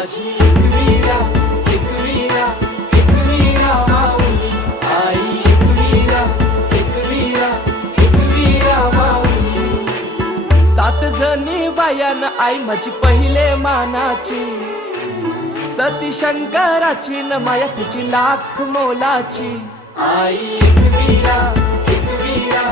माझी एकवीरा एकवीरा एकवीरा माऊली आई एकवीरा एकवीरा एकवीरा माऊली 7 जणी बायान आई माझी पहिले मानाची सती शंकराची न माया तिची लाख मोलाची आई एकवीरा एकवीरा